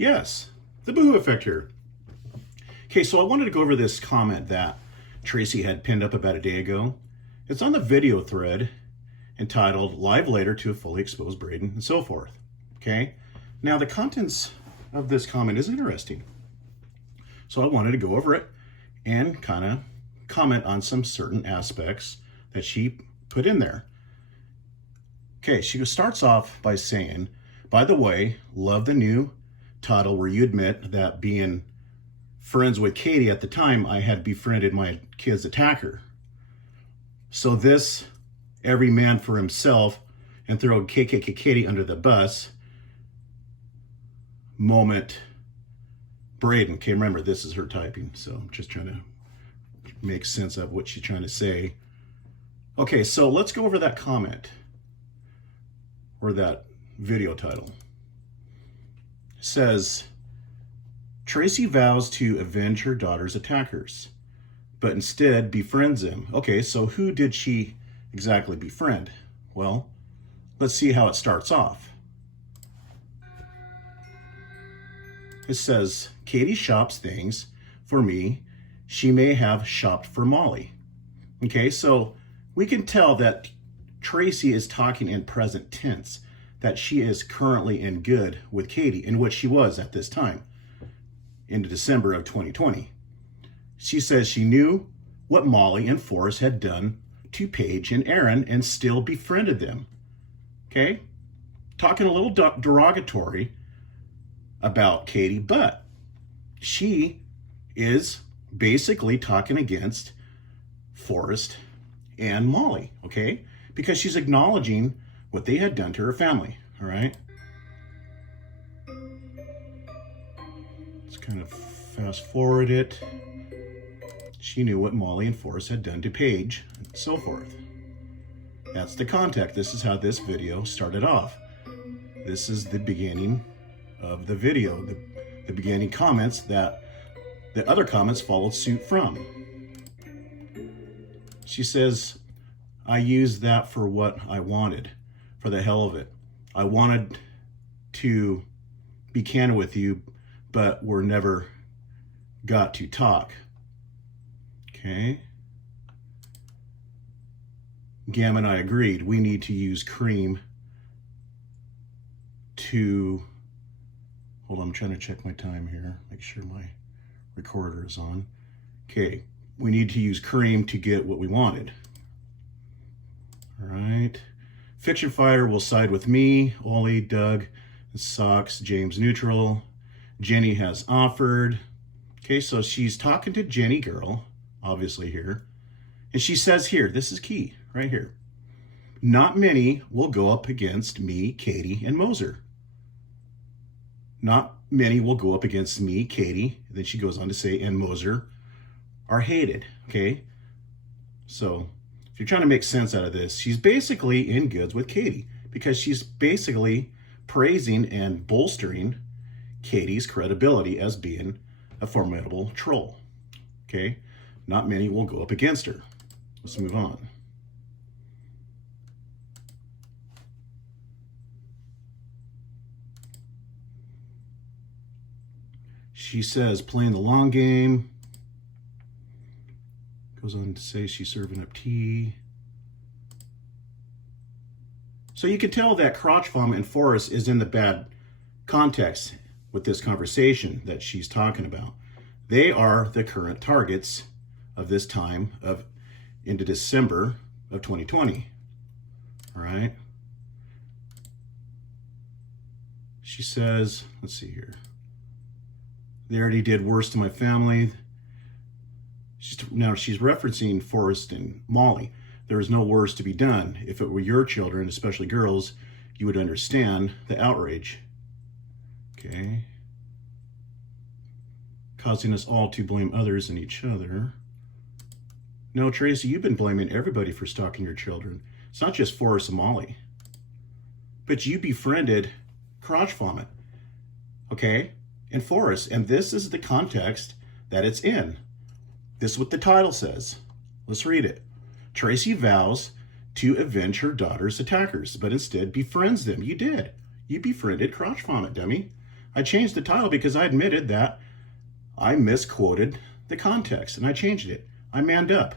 Yes, the boohoo effect here. Okay, so I wanted to go over this comment that Tracy had pinned up about a day ago. It's on the video thread entitled Live Later to a Fully Exposed Braden and so forth. Okay, now the contents of this comment is interesting. So I wanted to go over it and kind of comment on some certain aspects that she put in there. Okay, she starts off by saying, by the way, love the new title where you admit that being friends with Katie at the time, I had befriended my kid's attacker. So this, every man for himself and throw KKK Katie under the bus moment, Braden. Okay, remember, this is her typing, so I'm just trying to make sense of what she's trying to say. Okay, so let's go over that comment or that video title. It says, Tracy vows to avenge her daughter's attackers, but instead befriends them. Okay, so who did she exactly befriend? Well, let's see how it starts off. It says, Katie shops things for me. She may have shopped for Molly. Okay, so we can tell that Tracy is talking in present tense, that she is currently in good with Katie, in which she was at this time, into December of 2020. She says she knew what Molly and Forrest had done to Paige and Aaron and still befriended them. Okay, talking a little derogatory about Katie, but she is basically talking against Forrest and Molly, okay? Because she's acknowledging what they had done to her family, all right? Let's kind of fast forward it. She knew what Molly and Forrest had done to Paige, and so forth. That's the context. This is how this video started off. This is the beginning of the video, the beginning comments that the other comments followed suit from. She says, I used that for what I wanted, for the hell of it. I wanted to be candid with you, but we're never got to talk. Okay. Gam and I agreed. We need to use cream to... Hold on, I'm trying to check my time here. Make sure my recorder is on. Okay, we need to use cream to get what we wanted. All right. Fiction Fighter will side with me. Ollie, Doug, Socks, James neutral. Jenny has offered. Okay, so she's talking to Jenny girl, obviously here. And she says here, this is key, right here. Not many will go up against me, Katie, and Moser. Not many will go up against me, Katie. Then she goes on to say, and Moser are hated, okay? So if you're trying to make sense out of this, she's basically in goods with Katie because she's basically praising and bolstering Katie's credibility as being a formidable troll, okay? Not many will go up against her. Let's move on. She says, playing the long game. Goes on to say she's serving up tea. So you can tell that crotch vomit and Forrest is in the bad context with this conversation that she's talking about. They are the current targets of this time of into December of 2020. All right. She says, let's see here. They already did worse to my family. Now she's referencing Forrest and Molly. There is no worse to be done. If it were your children, especially girls, you would understand the outrage. Okay. Causing us all to blame others and each other. No, Tracy, you've been blaming everybody for stalking your children. It's not just Forrest and Molly. But you befriended crotch vomit. Okay? And Forrest, and this is the context that it's in. This is what the title says. Let's read it. Tracy vows to avenge her daughter's attackers, but instead befriends them. You did. You befriended crotch vomit, dummy. I changed the title because I admitted that I misquoted the context, and I changed it. I manned up.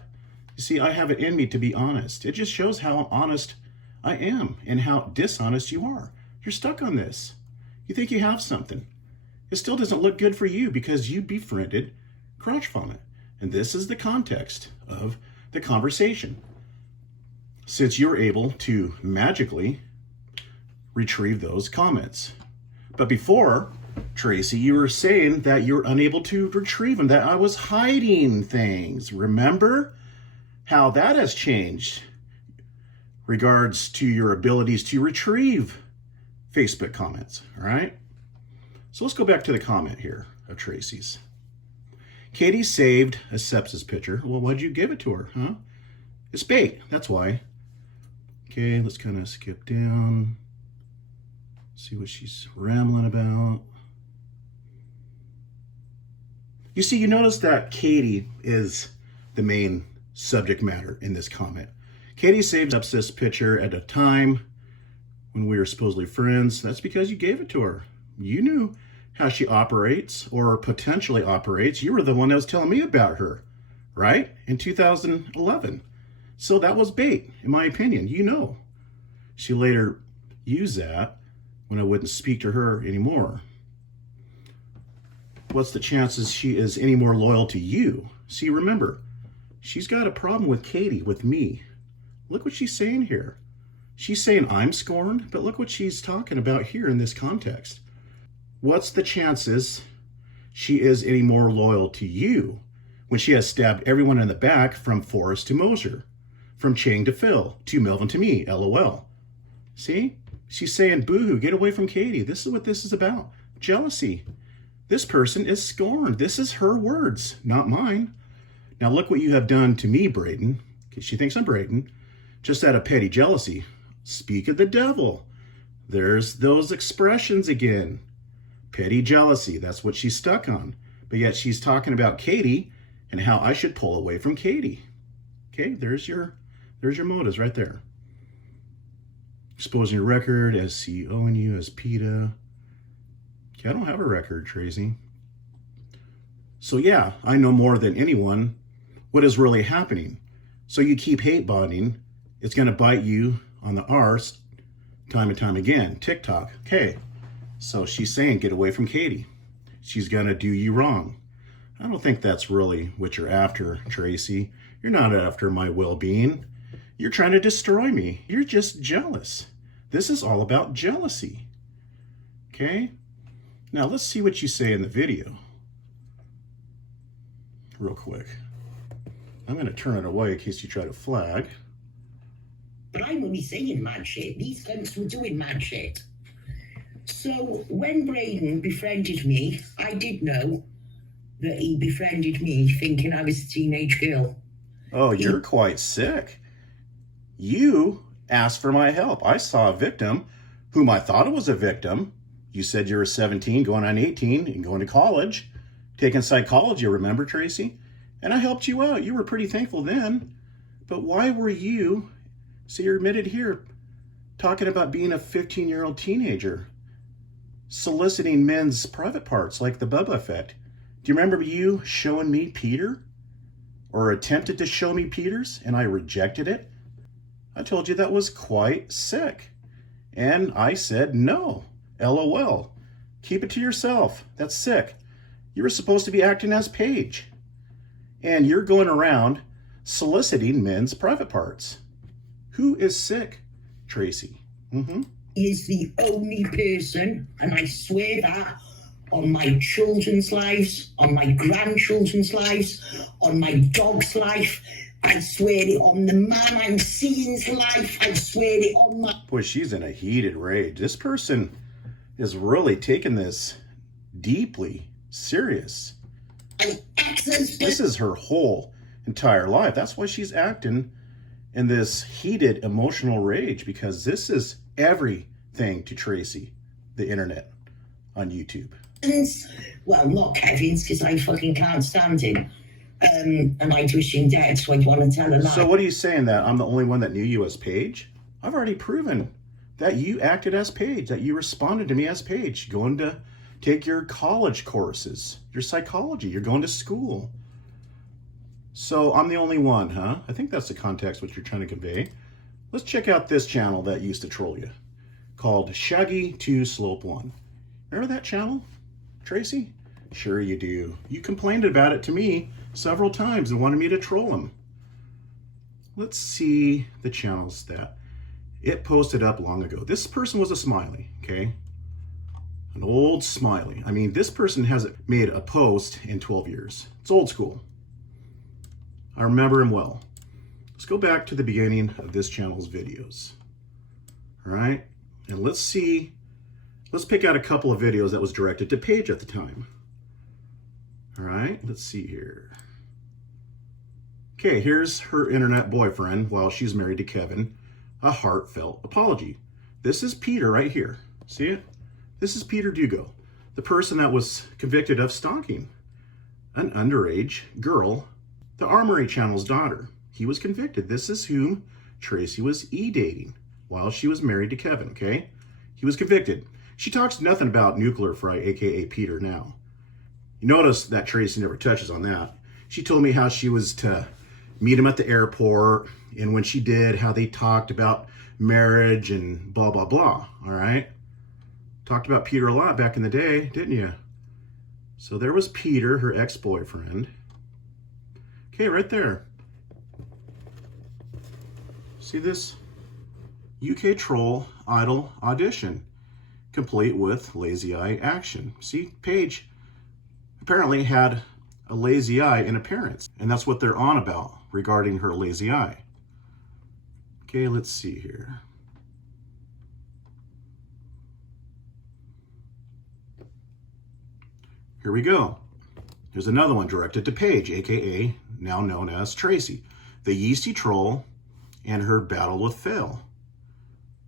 You see, I have it in me to be honest. It just shows how honest I am and how dishonest you are. You're stuck on this. You think you have something. It still doesn't look good for you because you befriended Crotch Vomit. And this is the context of the conversation. Since you're able to magically retrieve those comments. But before, Tracy, you were saying that you're unable to retrieve them, that I was hiding things. Remember how that has changed regards to your abilities to retrieve Facebook comments, all right? So let's go back to the comment here of Tracy's. Katie saved a sepsis picture. Well, why'd you give it to her, huh? It's bait, that's why. Okay, let's kind of skip down. See what she's rambling about. You see, you notice that Katie is the main subject matter in this comment. Katie saved up this picture at a time when we were supposedly friends. That's because you gave it to her. You knew how she operates or potentially operates. You were the one that was telling me about her, right? In 2011. So that was bait, in my opinion. You know. She later used that when I wouldn't speak to her anymore. What's the chances she is any more loyal to you? See, remember, she's got a problem with Katie, with me. Look what she's saying here. She's saying I'm scorned, but look what she's talking about here in this context. What's the chances she is any more loyal to you when she has stabbed everyone in the back from Forrest to Mosier, from Chang to Phil, to Melvin to me, LOL. See? She's saying, boo-hoo, get away from Katie. This is what this is about. Jealousy. This person is scorned. This is her words, not mine. Now look what you have done to me, Braden. She thinks I'm Braden. Just out of petty jealousy. Speak of the devil. There's those expressions again. Petty jealousy. That's what she's stuck on. But yet she's talking about Katie and how I should pull away from Katie. Okay, there's your motives right there. Exposing your record as CEO and you as PETA. Okay, I don't have a record, Tracy. So yeah, I know more than anyone what is really happening. So you keep hate bonding. It's going to bite you on the arse time and time again. TikTok. Okay, so she's saying get away from Katie. She's going to do you wrong. I don't think that's really what you're after, Tracy. You're not after my well-being. You're trying to destroy me. You're just jealous. This is all about jealousy. Okay? Now let's see what you say in the video. Real quick. I'm going to turn it away in case you try to flag. But I'm only saying mad shit. These cunts were doing mad shit. So when Braden befriended me, I did know that he befriended me thinking I was a teenage girl. Oh, you're quite sick. You asked for my help. I saw a victim whom I thought was a victim. You said you were 17, going on 18, and going to college, taking psychology, remember, Tracy? And I helped you out. You were pretty thankful then. But why were you, so you're admitted here, talking about being a 15-year-old teenager, soliciting men's private parts like the Bubba effect? Do you remember you showing me Peter? Or attempted to show me Peter's, and I rejected it? I told you that was quite sick. And I said no. LOL. Keep it to yourself. That's sick. You were supposed to be acting as Paige. And you're going around soliciting men's private parts. Who is sick, Tracy? Is the only person, and I swear that, on my children's lives, on my grandchildren's lives, on my dog's life. I swear it on the man I'm seeing's life. I swear it on my... Boy, she's in a heated rage. This person is really taking this deeply serious. This is her whole entire life. That's why she's acting in this heated emotional rage, because this is everything to Tracy, the internet, on YouTube. Well, not Kevin's, because I fucking can't stand him. And I'd wish him dead, so I'd want to tell a lie. So what are you saying, that I'm the only one that knew you as Paige? I've already proven that you acted as Paige, that you responded to me as Paige, going to take your college courses, your psychology, you're going to school. So I'm the only one, huh? I think that's the context what you're trying to convey. Let's check out this channel that used to troll you, called Shaggy2Slope1. Remember that channel, Tracy? Sure you do. You complained about it to me several times and wanted me to troll him. Let's see the channels that it posted up long ago. This person was a smiley, okay? An old smiley. I mean, this person hasn't made a post in 12 years. It's old school. I remember him well. Let's go back to the beginning of this channel's videos. All right, and let's pick out a couple of videos that was directed to Paige at the time. All right, let's see here. Okay, here's her internet boyfriend while she's married to Kevin. A heartfelt apology. This is Peter right here. See it? This is Peter Dugo, the person that was convicted of stalking an underage girl, the Armory Channel's daughter. He was convicted. This is whom Tracy was e-dating while she was married to Kevin, okay? He was convicted. She talks nothing about nuclear fry, aka Peter, now. You notice that Tracy never touches on that. She told me how she was to meet him at the airport, and when she did, how they talked about marriage and blah, blah, blah, all right? Talked about Peter a lot back in the day, didn't you? So there was Peter, her ex-boyfriend. Okay, right there. See this? UK Troll Idol audition, complete with lazy eye action. See, Paige apparently had a lazy eye in appearance, and that's what they're on about regarding her lazy eye. Okay, let's see here. Here we go. Here's another one directed to Paige, aka now known as Tracy, the yeasty troll, and her battle with Phil.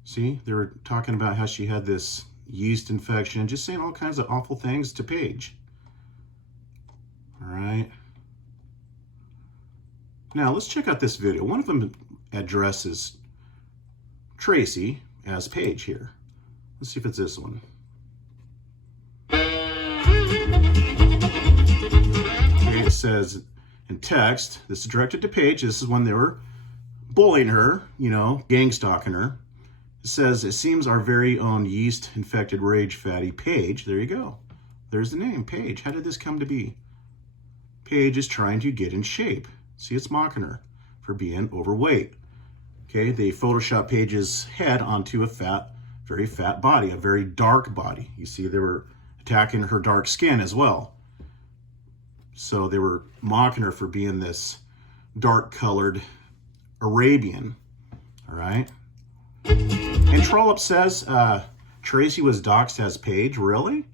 See, they were talking about how she had this yeast infection, just saying all kinds of awful things to Paige. All right. Now let's check out this video. One of them addresses Tracy as Paige here. Let's see if it's this one. Okay, it says in text, this is directed to Paige. This is when they were bullying her, you know, gang stalking her. It says, it seems our very own yeast-infected rage fatty Paige, there you go. There's the name, Paige. How did this come to be? Paige is trying to get in shape. See, it's mocking her for being overweight. Okay, they Photoshop Paige's head onto a fat, very fat body, a very dark body. You see, they were attacking her dark skin as well. So they were mocking her for being this dark-colored Arabian, all right? And Trollope says Tracy was doxxed as Paige. Really?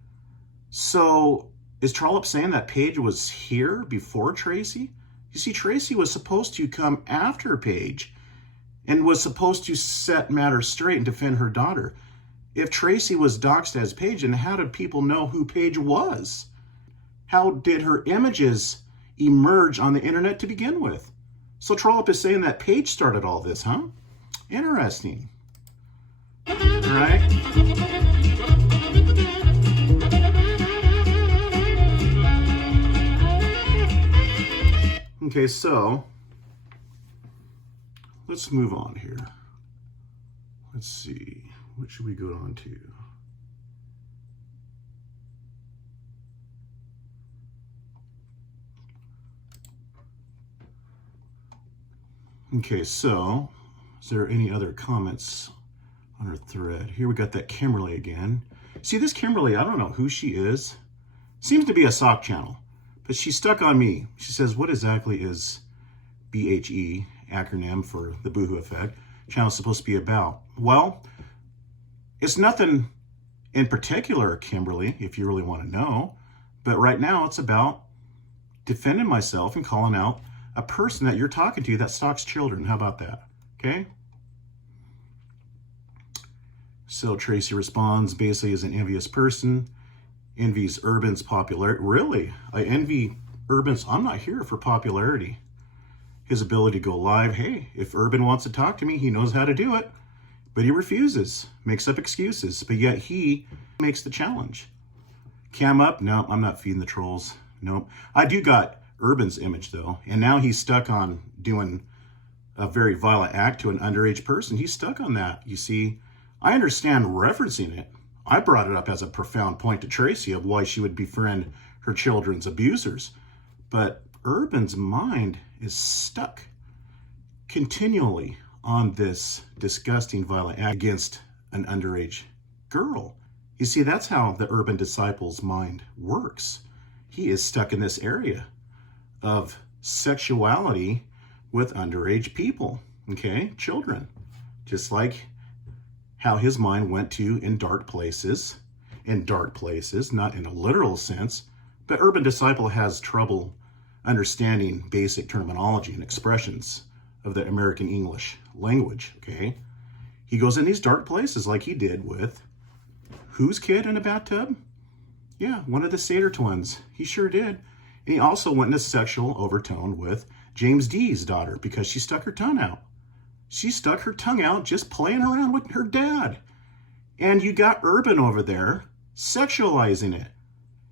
So is Trollope saying that Paige was here before Tracy? You see, Tracy was supposed to come after Paige and was supposed to set matters straight and defend her daughter. If Tracy was doxxed as Paige, then how did people know who Paige was? How did her images emerge on the internet to begin with? So Trollope is saying that Paige started all this, huh? Interesting. All right. Okay, so let's move on here. Let's see. What should we go on to? Okay, so is there any other comments on our thread? Here we got that Kimberly again. See, this Kimberly, I don't know who she is. Seems to be a sock channel, but she's stuck on me. She says, what exactly is BHE, acronym for the Boohoo Effect, channel supposed to be about? Well, it's nothing in particular, Kimberly, if you really want to know. But right now it's about defending myself and calling out a person that you're talking to that stalks children. How about that? Okay? So Tracy responds, basically as an envious person, envies Urban's popularity. Really? I envy Urban's. I'm not here for popularity. His ability to go live. Hey, if Urban wants to talk to me, he knows how to do it. But he refuses, makes up excuses, but yet he makes the challenge. Cam up? No, I'm not feeding the trolls. Nope. I do got Urban's image though, and now he's stuck on doing a very violent act to an underage person. He's stuck on that. You see, I understand referencing it. I brought it up as a profound point to Tracy of why she would befriend her children's abusers. But Urban's mind is stuck continually on this disgusting violent act against an underage girl. You see, that's how the Urban disciple's mind works. He is stuck in this area of sexuality with underage people, okay, children. Just like how his mind went to in dark places, not in a literal sense, but Urban Disciple has trouble understanding basic terminology and expressions of the American English language, okay? He goes in these dark places like he did with whose kid in a bathtub? Yeah, one of the Sater twins. He sure did. And he also went into sexual overtone with James D's daughter because she stuck her tongue out. She stuck her tongue out just playing around with her dad. And you got Urban over there sexualizing it.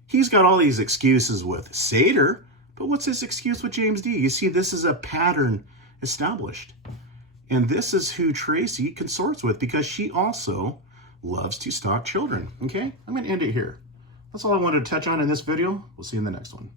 He's got all these excuses with Sater, but what's his excuse with James D? You see, this is a pattern established. And this is who Tracy consorts with because she also loves to stalk children. Okay, I'm going to end it here. That's all I wanted to touch on in this video. We'll see you in the next one.